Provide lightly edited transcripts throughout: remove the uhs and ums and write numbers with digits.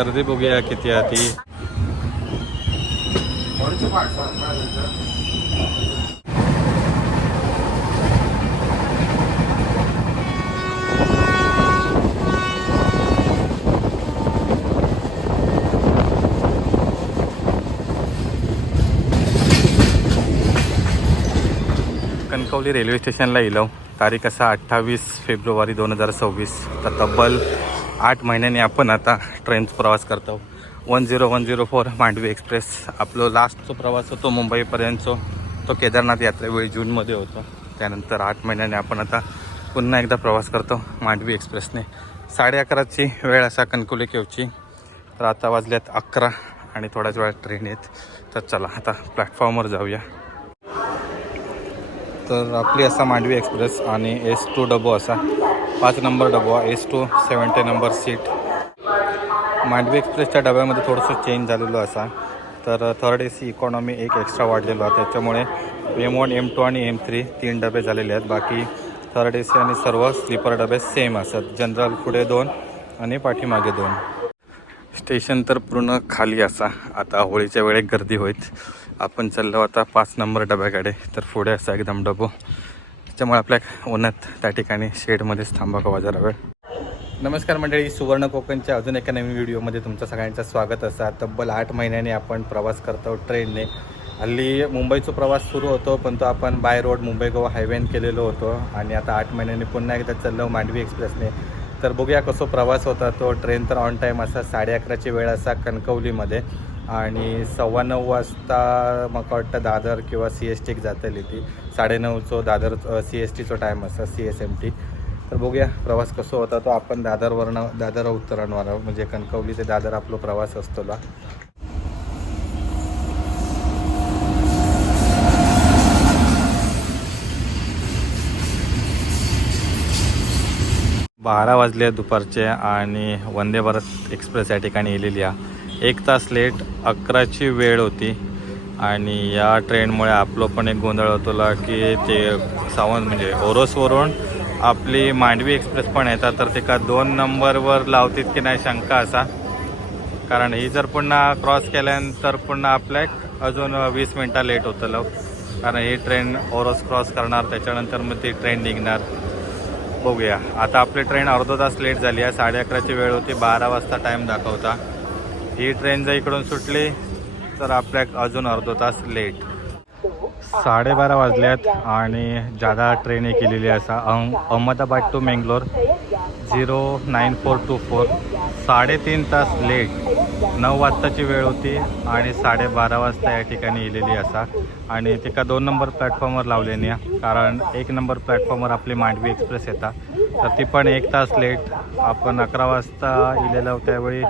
गर्दी बघूया किती आहे ती. कणकवली रेल्वे स्टेशनला येलो. तारीख असा 28 फेब्रुवारी 2026. तर तब्बल 8 महिन्यांनी आपण आता ट्रेनचा प्रवास करतो. 10104 मांडवी एक्सप्रेस. आपला लास्टचा प्रवास होतो मुंबईपर्यंतचा, तो केदारनाथ यात्रेवेळी जूनमध्ये होतो. त्यानंतर 8 महिन्यांनी आपण आता पुन्हा एकदा प्रवास करतो मांडवी एक्सप्रेसने. 11:30ची वेळ असा कणकवली केवची. तर आता वाजल्यात 11 आणि थोड्याच वेळात ट्रेन येत. तर चला आता प्लॅटफॉर्मवर जाऊया. तर आपली असा मांडवी एक्सप्रेस आणि S2 डबो असा 5 नंबर डबो S2 70 नंबर सीट. मांडवी एक्सप्रेसच्या डब्यामध्ये थोडंसं चेंज झालेलं असा. तर थर्ड AC इकॉनॉमी एक एक्स्ट्रा वाढलेलो आहे. त्याच्यामुळे M1 M2 आणि M3 3 डबे झालेले आहेत. बाकी थर्ड AC आणि सर्व स्लीपर डबे सेम असतात. जनरल पुढे 2 आणि पाठीमागे 2. स्टेशन तर पूर्ण खाली असा. आता होळीच्या वेळेत गर्दी होईल. आपण चाललो आता 5 नंबर डब्याकडे. तर पुढे असा एकदम डबो, त्याच्यामुळे आपल्या उन्हात त्या ठिकाणी शेडमध्येच थांबावा जरा वेळ. नमस्कार मंडळी, सुवर्ण कोकणच्या अजून एका नवीन व्हिडिओमध्ये तुमचं सगळ्यांचं स्वागत असा. तब्बल 8 महिन्यांनी आपण प्रवास करतो ट्रेनने. हल्ली मुंबईचा प्रवास सुरू होतो, पण तो आपण बाय रोड मुंबई गोवा हायवेन केलेलो होतो. आणि आता 8 महिन्यांनी पुन्हा एकदा चाललो मांडवी एक्सप्रेसने. तर बघूया कसं प्रवास होता तो. ट्रेन तर ऑन टाईम असा 11:30ची वेळ असा कणकवलीमध्ये. आणि 9:15 वाजता मग वाटतं दादर किंवा CST जाता ती. 9:30 दादर CSTचा टाईम असा CSMT. तर बघूया प्रवास कसं होता तो. आपण दादर उतरणार, म्हणजे कणकवली ते दादर आपला प्रवास असतो. 12 वाजले दुपारचे आणि वंदे भारत एक्सप्रेस या ठिकाणी येलेली आहे. 1 तास लेट. 11ची वेळ होती. आणि या ट्रेनमुळे आपलं पण एक गोंधळ होतो की ते सावंत म्हणजे ओरोसवरून आपली मांडवी एक्सप्रेस पण येतात. तर ते का 2 नंबरवर लावतील की नाही शंका असा. कारण ही जर पुन्हा क्रॉस केल्यानंतर पुन्हा आपल्या अजून 20 मिनटं लेट होतं. कारण ही ट्रेन ओरोस क्रॉस करणार, त्याच्यानंतर मग ती ट्रेन निघणार. बघूया आता. आपली ट्रेन अर्धा तास लेट झाली आहे. 11:30ची वेळ होती. 12 वाजता टाईम दाखवता. ही ट्रेन जर इकडून सुटली तर आपल्या अजून अर्धा तास लेट. 12:30 वाजल्यात आणि जादा ट्रेन एक केलेली असा. अहमदाबाद टू मेंगलोर 09424. 3.5 तास लेट. 9 वाजताची वेळ होती आणि 12:30 वाजता या ठिकाणी येलेली असा. आणि ते का 2 नंबर प्लॅटफॉर्मवर लावलेली आहे. कारण 1 नंबर प्लॅटफॉर्मवर आपली मांडवी एक्सप्रेस येतात. तर ती पण 1 तास लेट. आपण 11 वाजता इलेलं त्यावेळी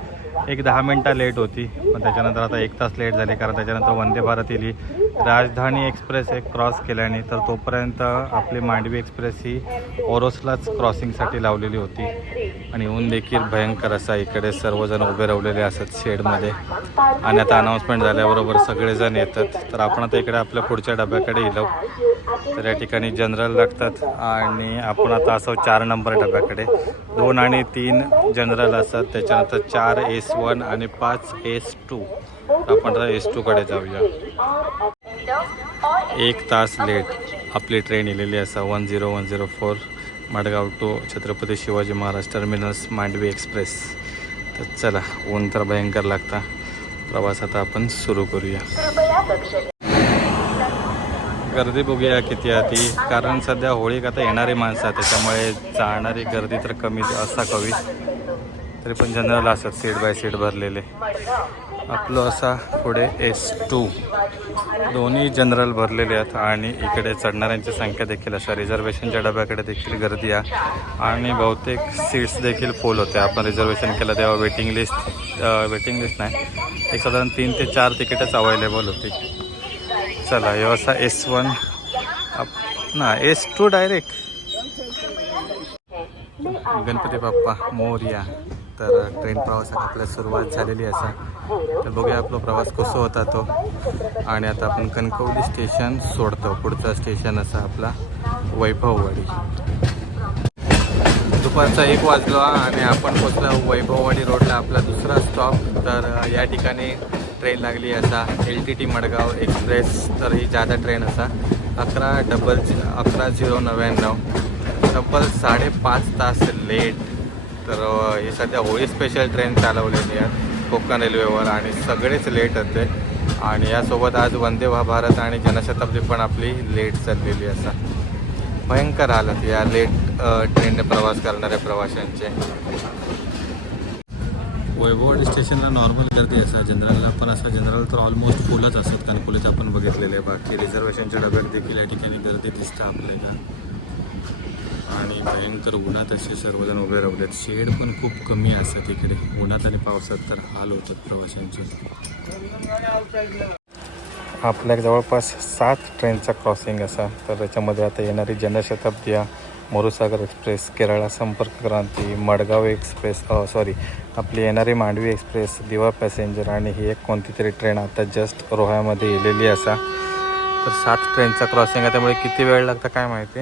एक 10 मिनटं लेट होती. पण त्याच्यानंतर आता 1 तास लेट झाले. कारण त्याच्यानंतर वंदे भारत येली. राजधानी एक्सप्रेस एक क्रॉस केल्याने. तर तोपर्यंत आपली मांडवी एक्सप्रेस ही ओरोसलाच क्रॉसिंगसाठी लावलेली होती. आणि ऊन देखील भयंकर असा. इकडे सर्वजण उभे राहिलेले असतात शेडमध्ये. आणि आता अनाऊन्समेंट झाल्याबरोबर सगळेजण येतात. तर आपण आता इकडे आपल्या पुढच्या डब्याकडे येलो. तर या ठिकाणी जनरल लागतात. आणि आपण आता असं 4 नंबर डब्याकडे. 2 आणि 3 जनरल असतात. त्याच्यानंतर 4 S1 आणि 5 S2. आपण आता S2 कडे जाऊया. 1 तास लेट आपली ट्रेन येलेली असा. 10104 Madgaon to Chhatrapati Shivaji Maharaj terminus Mandovi express. तर चला, ऊन तर भयंकर लागता. प्रवास आता आपण सुरू करूया. गर्दी बघूया किती आहे ती. कारण सध्या होळी आता येणारी माणसं आहे, त्याच्यामुळे जाणारी गर्दी तर कमी असा कवी. तरी पण जनरल असतात सीट बाय सीट भरलेले. आपलं असा पुढे S2. दोन्ही जनरल भरलेले आहेत. आणि इकडे चढणाऱ्यांची संख्या देखील अशा. रिझर्वेशनच्या डब्याकडे देखील गर्दी आहे. आणि बहुतेक सीट्स देखील फुल होते. आपण रिझर्वेशन केलं तेव्हा वेटिंग लिस्ट नाही, एक साधारण 3 ते 4 तिकीटच अवेलेबल होती. चला, हे असा S1 ना S2 डायरेक्ट. गणपती बाप्पा मोरया. तर ट्रेन प्रवासाला आपल्या सुरुवात झालेली असा. तर बघूया आपला प्रवास कसा होता तो. आणि आता आपण कणकवली स्टेशन सोडतो. पुढचं स्टेशन असा आपला वैभववाडी. दुपारचा 1 वाजलो आणि आपण पोचलो वैभववाडी रोडला आपला दुसरा स्टॉप. तर या ठिकाणी ट्रेन लागली असा LTT मडगाव एक्सप्रेस. तर ही जादा ट्रेन असा 11:00 तब्बल 5.5 तास लेट. तर ही सध्या होळी स्पेशल ट्रेन चालवलेली आहे कोकण रेल्वेवर आणि सगळेच लेट होते. आणि यासोबत आज वंदे भारत आणि जनशताब्दी पण आपली लेट चाललेली असा. भयंकर हालत या लेट ट्रेनने प्रवास करणाऱ्या प्रवाशांचे. वैभववाडी स्टेशनला नॉर्मल गर्दी असा, जनरलला पण असा. जनरल तर ऑलमोस्ट फुलच असतात कारण फुलच आपण बघितलेले. बाकी रिझर्वेशनच्या डब्यात देखील या ठिकाणी गर्दी दिसतं आपल्याला. आणि भयंकर उन्हात असे सर्वजण उभे राहिलेत. शेड पण खूप कमी असतात इकडे. उन्हात आणि पावसात तर हाल होतात प्रवाशांचे. आपल्या जवळपास 7 ट्रेनचा क्रॉसिंग असा. तर त्याच्यामध्ये आता येणारी जनशताब्दी, मोरूसागर एक्सप्रेस, केरळा संपर्क क्रांती, मडगाव एक्सप्रेस, आपली येणारी मांडवी एक्सप्रेस, दिवा पॅसेंजर आणि ही एक कोणती तरी ट्रेन आता जस्ट रोह्यामध्ये येलेली असा. तर 7 ट्रेनचा क्रॉसिंग आहे, त्यामुळे किती वेळ लागतं काय माहिती.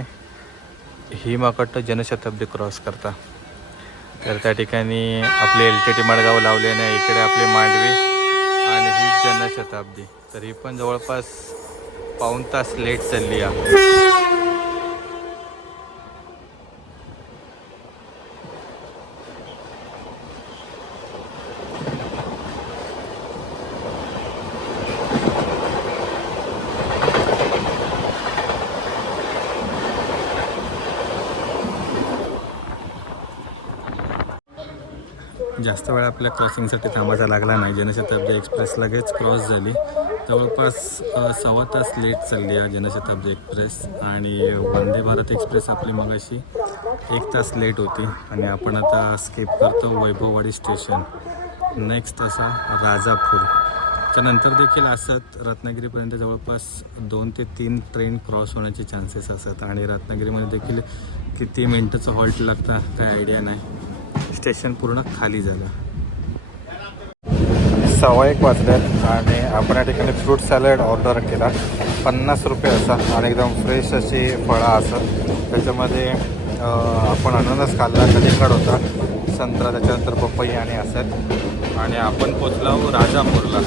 ही माकट जनशताब्दी क्रॉस करता. तर त्या ठिकाणी आपले LTT मडगाव लावल्याने इकडे आपली मांडवी आणि ही जनशताब्दी. तर ही पण जवळपास पाऊण तास लेट चालली आहे. जास्त वेळ आपल्या क्रॉसिंगसाठी थांबायचा लागला नाही. जनशताब्दी एक्सप्रेस लगेच क्रॉस झाली. जवळपास 1.25 तास लेट चालली आहे जनशताब्दी एक्सप्रेस. आणि वंदे भारत एक्सप्रेस आपली मगाशी 1 तास लेट होती. आणि आपण आता स्किप करतो वैभववाडी स्टेशन. नेक्स्ट असा राजापूर. त्यानंतर देखील असत रत्नागिरीपर्यंत जवळपास 2 ते 3 ट्रेन क्रॉस होण्याचे चान्सेस असतात. आणि रत्नागिरीमध्ये देखील किती मिनटाचं हॉल्ट लागतं काय आयडिया नाही. स्टेशन पूर्ण खाली झालं. 1:15 वाजल्यात आणि आपण या ठिकाणी फ्रूट सॅलड ऑर्डर केला. 50 रुपये असा आणि एकदम फ्रेश अशी फळं असत. त्याच्यामध्ये आपण अननस खाल्ला, कलिंगड होता, संत्रा, त्याच्यानंतर पपई आणि असत. आणि आपण पोचलो राजापूरला.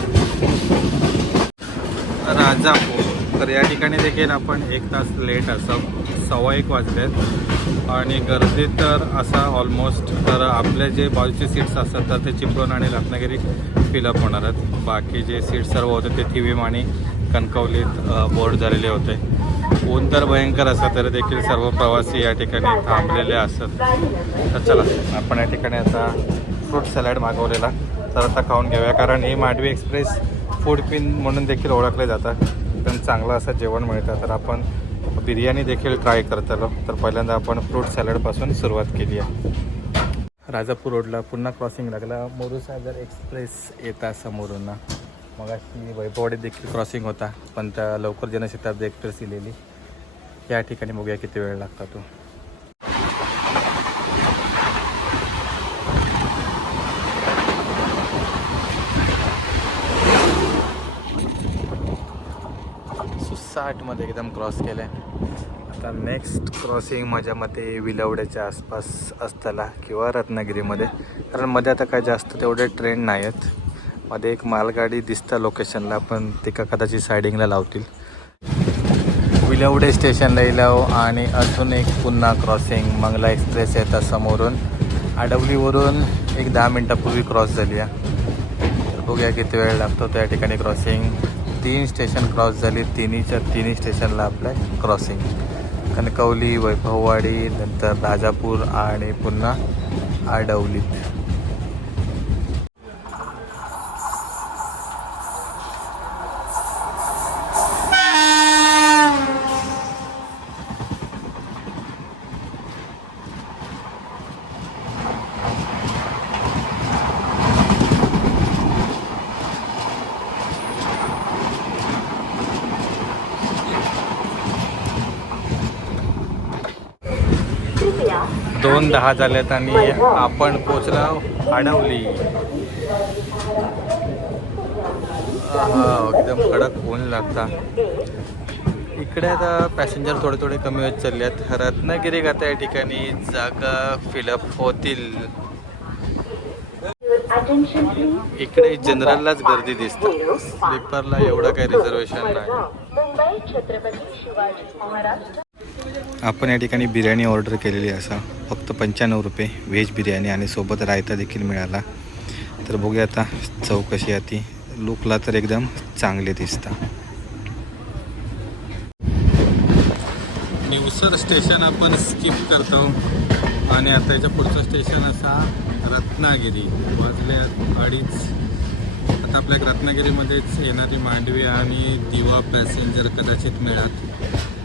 तर या ठिकाणी देखील आपण 1 तास लेट असं. 1:15 वाजलेत आणि गर्दी तर असा ऑलमोस्ट. तर आपले जे बाजूचे सीट्स असतात तर ते चिपळूण आणि रत्नागिरी फिलअप होणार आहेत. बाकी जे सीट्स सर्व होते ते थिवीम आणि कणकवलीत बोर्ड झालेले होते. ऊन तर भयंकर असं तरी देखील सर्व प्रवासी या ठिकाणी थांबलेले असतात. तर चला आपण या ठिकाणी आता फ्रूट सॅलड मागवलेला तर आता खाऊन घेऊया. कारण ही मांडवी एक्सप्रेस फूड पिन म्हणून देखील ओळखले जातात. पण चांगलं असं जेवण मिळतं. तर आपण बिर्याणी देखील ट्राय करतो. तर पहिल्यांदा आपण फ्रूट सॅलडपासून सुरुवात केली आहे. राजापूर रोडला पुन्हा क्रॉसिंग लागला. मोरूसागर एक्सप्रेस येता समोरून. मग अशी वैभववाडी देखील क्रॉसिंग होता पण त्या लवकर जनशताब्दी एक्सप्रेस इलेली. या ठिकाणी बघूया किती वेळ लागता तो. मध्ये एकदम क्रॉस केलं आहे. आता नेक्स्ट क्रॉसिंग माझ्या मते विलवड्याच्या आसपास असताला किंवा रत्नागिरीमध्ये. कारण मध्ये आता काय जास्त तेवढे ट्रेन नाही आहेत. मध्ये एक मालगाडी दिसतं लोकेशनला पण ते का कदाचित सायडिंगला लावतील. विलवडे स्टेशनला येलाव आणि अजून एक पुन्हा क्रॉसिंग मंगला एक्सप्रेस येतात समोरून. आडवलीवरून एक 10 मिनटापूर्वी क्रॉस झाली आहे. बघूया किती वेळ लागतो त्या ठिकाणी क्रॉसिंग. 3 स्टेशन क्रॉस झाली. तिन्ही स्टेशनला आपलं क्रॉसिंग. कणकवली, वैभववाडी, नंतर राजापूर आणि पुन्हा आडवली. कृपया 2:10 झालेत आणि आपण पोचलो आडवली. एकदम कडक ऊन लागता. इकडे आता पॅसेंजर थोडे थोडे कमी होत चालले आहेत. रत्नागिरी आता या ठिकाणी जागा फिलअप होतील. Attention please. इकडे जनरललाच गर्दी दिसतं, स्लीपरला एवढं काही रिझर्वेशन नाही. मुंबई छत्रपती शिवाजी महाराज. आपण या ठिकाणी बिर्याणी ऑर्डर केलेली असा फक्त 95 रुपये व्हेज बिर्याणी आणि सोबत रायता देखील मिळाला. तर बघूया आता चव कशी आहे ती. लुकला तर एकदम चांगले दिसतं. निवसर स्टेशन आपण स्किप करतो आणि आता याच्या पुढचं स्टेशन असा रत्नागिरी. वाजले 2:30. आता आपल्या रत्नागिरीमध्येच येणारी मांडवी आणि दिवा पॅसेंजर कदाचित मिळात.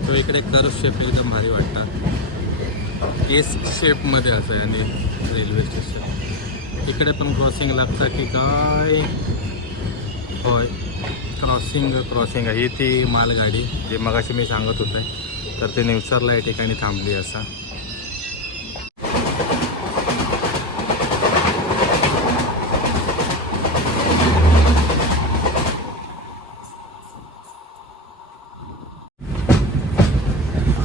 तो इकडे कर्व शेप एकदम भारी वाटतात. एस शेपमध्ये असं आहे आणि रेल्वे स्टेशन इकडे पण क्रॉसिंग लागतं की काय. होय, क्रॉसिंग ही ती मालगाडी जे मगाशी मी सांगत होते. तर ते निवसरला या ठिकाणी थांबली असा.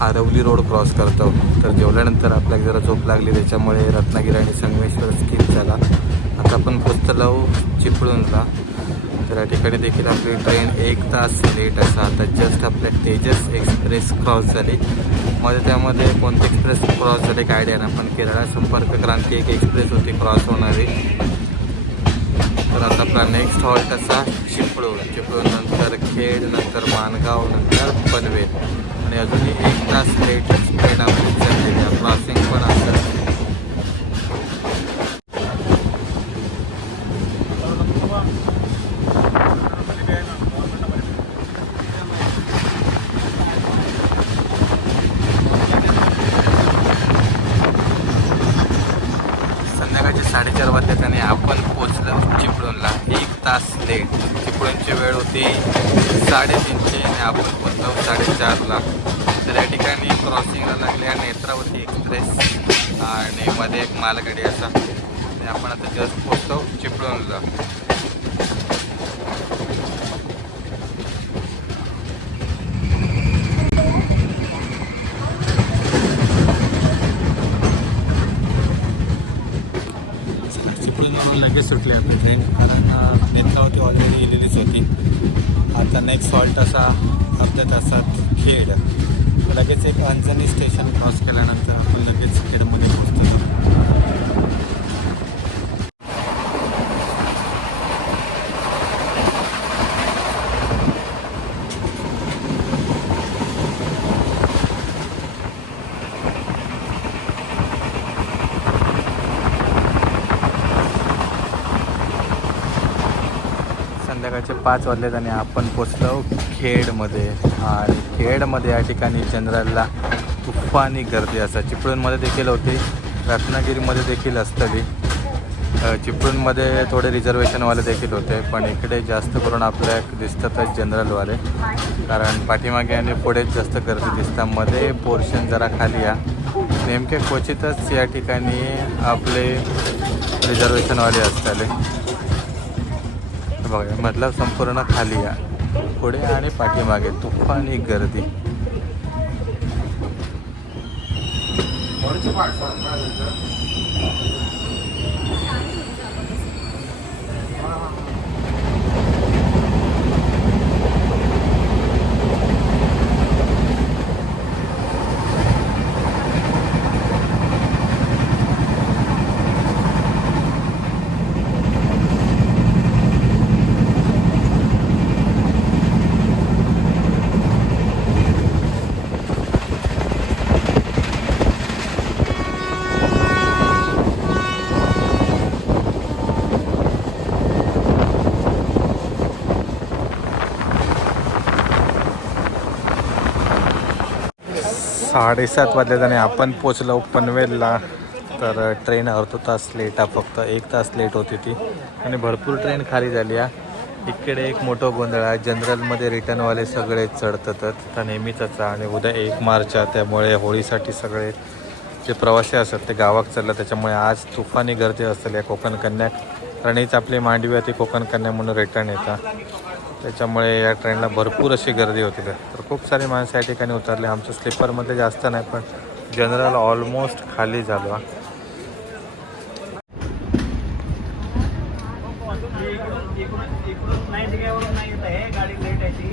आरवली रोड क्रॉस करतो. तर जेवल्यानंतर आपल्याला जरा झोप लागली, त्याच्यामुळे रत्नागिरी आणि संगमेश्वर स्किप झाला. आता आपण पोचलो चिपळूणला. तर या ठिकाणी देखील आपली ट्रेन 1 तास लेट असा. आता जस्ट आपल्या तेजस एक्सप्रेस क्रॉस झाली. मध्ये त्यामध्ये कोणती एक्सप्रेस क्रॉस झाली काय आयडिया नाही, पण केरळ संपर्क क्रांती एक एक्सप्रेस होती क्रॉस होणारी. तर आता आपला नेक्स्ट हॉल्ट असा चिपळूण. चिपळूण नंतर खेड, नंतर माणगाव, नंतर पनवेल. आणि अजूनही 1 तास लेट ट्रेन आपली चाललेली. क्रॉसिंग पण असतं. संध्याकाळचे 4:30 वाजल्यात आणि आपण पोचलो चिपळूणला 1 तास लेट. चिपळूणची वेळ होती 3:30ची आणि आपण पोचलो 4:30ला. तर या ठिकाणी क्रॉसिंगला लागल्या नेत्रावती एक्सप्रेस आणि मध्ये एक मालगाडी असा. आणि आपण आता जस्ट पोचलो चिपळूणला. चिपळूणवरून लगेच सुटली आपली ट्रेन, कारण नेत्रावती ऑलरेडी गेलेलीच होती. आता नेक्स्ट हॉल्ट असा अर्ध्या तासात खेड. लगेच एक अंजनी स्टेशन क्रॉस केल्यानंतर आपण लगेच खेडमध्ये पोहोचतो. संध्याकाळचे 5 वाजलेत आणि आपण पोचलो खेडमध्ये. आणि खेडमध्ये या ठिकाणी जनरलला तुफानी गर्दी असा. चिपळूणमध्ये देखील होती, रत्नागिरीमध्ये देखील असतली. चिपळूणमध्ये थोडे रिझर्वेशनवाले देखील होते, पण इकडे जास्त करून आपल्या दिसतातच जनरलवाले. कारण पाठीमागे आणि पुढेच जास्त गर्दी दिसतात. मध्ये पोर्शन जरा खाली या. नेमके क्वचितच या ठिकाणी आपले रिझर्वेशनवाले असताले. बघा मतलब संपूर्ण खाली या. पुढे आणि पाठीमागे तुफानी गर्दी. साडेसात वाजल्यात आणि आपण पोचलो पनवेलला. तर ट्रेन अर्धा तास लेट आहे, फक्त 1 तास लेट होती ती. आणि भरपूर ट्रेन खाली झाली आहे. इकडे एक मोठं गोंधळ आहे. जनरलमध्ये रिटर्नवाले सगळे चढतात तर नेहमीच आहे. आणि उद्या 1 मार्च आहे, त्यामुळे होळीसाठी सगळे जे प्रवासी असतात ते गावात चाललं. त्याच्यामुळे आज तुफानी गर्दी असेल या कोकण कन्या. कारण हीच आपली मांडवी आहे ती कोकण कन्या म्हणून रिटर्न येतात. त्याच्यामुळे या ट्रेनला भरपूर अशी गर्दी होती तर खूप सारी माणसं या ठिकाणी उतरले. आमच्या स्लीपरमध्ये जास्त नाही पण जनरल ऑलमोस्ट खाली झालो. गाडी लेट आहे ती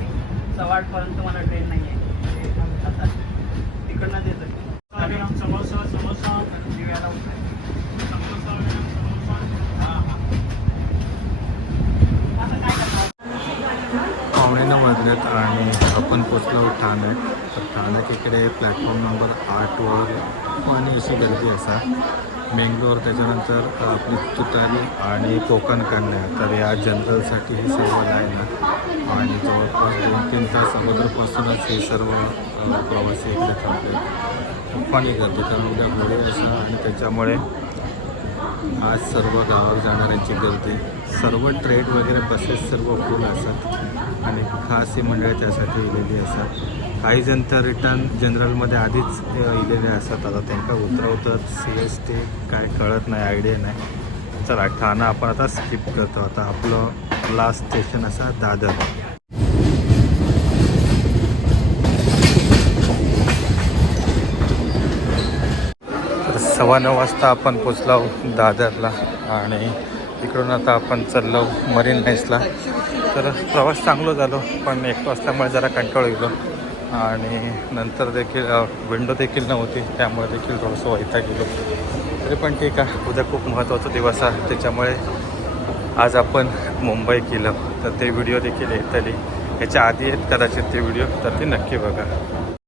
8:15 पर्यंत मला ट्रेन नाही आहे आता तिकडनं देतो समोसा समोसा दिव्याला समोसा पावणे 9 वाजल्यात आणि आपण पोचलो ठाणे. तर ठाणे इकडे प्लॅटफॉर्म नंबर 8वर आणि अशी गर्दी असा. मेंगलोर त्याच्यानंतर आपली तुतारी आणि कोकण कन्या तर या जनरलसाठी ही सर्व लाईन आहे आणि जवळपास 2-3 तास अगोदरपासूनच हे सर्व प्रवासी इकडे थांबले. खूप गर्दी कारण उद्या घोडे असं आणि त्याच्यामुळे आज सर्व गावात जाणाऱ्यांची गर्दी. सर्व ट्रेन वगैरे बसेस सर्व फुल असतात आणि खास ही मंडळी त्यासाठी इलेली असतात. काही जण तर रिटर्न जनरलमध्ये आधीच इलेले असतात. आता त्यांना उतरवतात CST काय कळत नाही, आयडिया नाही. चला ठाणा आपण आता स्किप करतो. आता आपलं लास्ट स्टेशन असा दादर. तर 9:15 वाजता आपण पोचलो दादरला आणि इकडून आता आपण चाललो मरीन लाईन्सला. तर प्रवास चांगला झालो पण एकटो असल्यामुळे जरा कंटाळू गेलो आणि नंतर देखील विंडो देखील नव्हती त्यामुळे देखील थोडंसं वैताग गेलो. तरी पण ठीक आहे, उद्या खूप महत्त्वाचा दिवस आहे त्याच्यामुळे आज आपण मुंबई केलं. तर ते व्हिडिओ देखील येतली. याच्या आधी आहेत कदाचित ते व्हिडिओ तर ते नक्की बघा.